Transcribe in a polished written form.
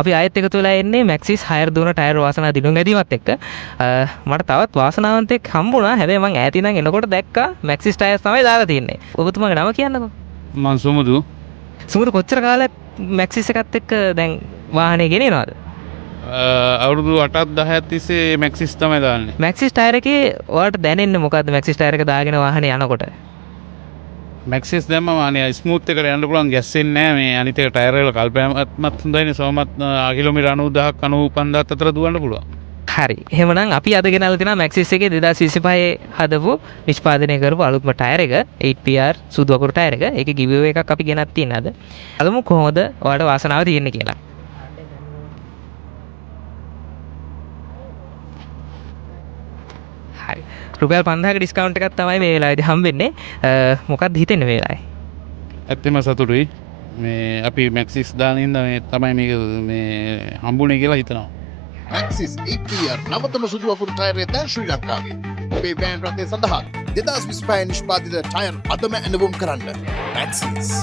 අපි ආයෙත් එකතු වෙලා එන්නේ මැක්සිස් හයර් දුවන ටයර් වාසනාව දිනුම් ගැදීමත් එක්ක. මට තවත් වාසනාවන්තයෙක් හම්බුණා. හැබැයි මං ඈත ඉඳන් එනකොට දැක්කා මැක්සිස් ටයර්ස් තමයි දාලා තියෙන්නේ. ඔබතුමාගේ නම කියන්නකෝ. මං සුමුදු. සුමුදු කොච්චර කාලයක් මැක්සිස් එකත් එක්ක දැන් වාහනේ ගෙනියනවද? අවුරුදු 8ක් 10ක් තිස්සේ මැක්සිස් තමයි දාන්නේ. මැක්සිස් ටයර් එකේ ඔයාලට දැනෙන්නේ මොකද්ද මැක්සිස් ටයර් එක දාගෙන වාහනේ යනකොට? මැක්සිස් දැම්මම අනේ ස්මූත් එකට යන්න පුළුවන් ගැස්සෙන්නේ නැහැ. මේ අනිත් එක ටයර් වල කල්පනාත්මත් හොඳයිනේ. සෝමත් කිලෝමීටර් 90000ක් 95000ක් අතර දුවන්න පුළුවන්. හරි. එහෙමනම් අපි අද ගෙනල්ලා තියෙනවා මැක්සිස් එකේ 2025 හදපු නිෂ්පාදනය කරපු අලුත්ම ටයර් එක 8PR සුදු වකුරු ටයර් එක. ඒකේ ගිව් එකක් අපි ගෙනත් තියෙන අද. අදමු කොහොමද ඔයාලට වාසනාව තියෙන්නේ කියලා. හරි. රුපියල් 5000ක ඩිස්කවුන්ට් එකක් තමයි මේ වෙලාවේදී හම්බෙන්නේ. මොකක්ද හිතෙන්නේ මේ වෙලාවේ? ඇත්තම සතුටුයි. මේ අපි මැක්සිස් දාන ඉඳන් මේ තමයි මේක මේ හම්බුනේ කියලා හිතනවා. මැක්සිස් 8PR නවතම සුදු වකුරු ටයරය දැන් ශ්‍රී ලංකාවේ. ඔබේ වෑන් රථය සඳහා 2025 නිෂ්පාදිත ටයර් අදම ඇනවුම් කරන්න. මැක්සිස්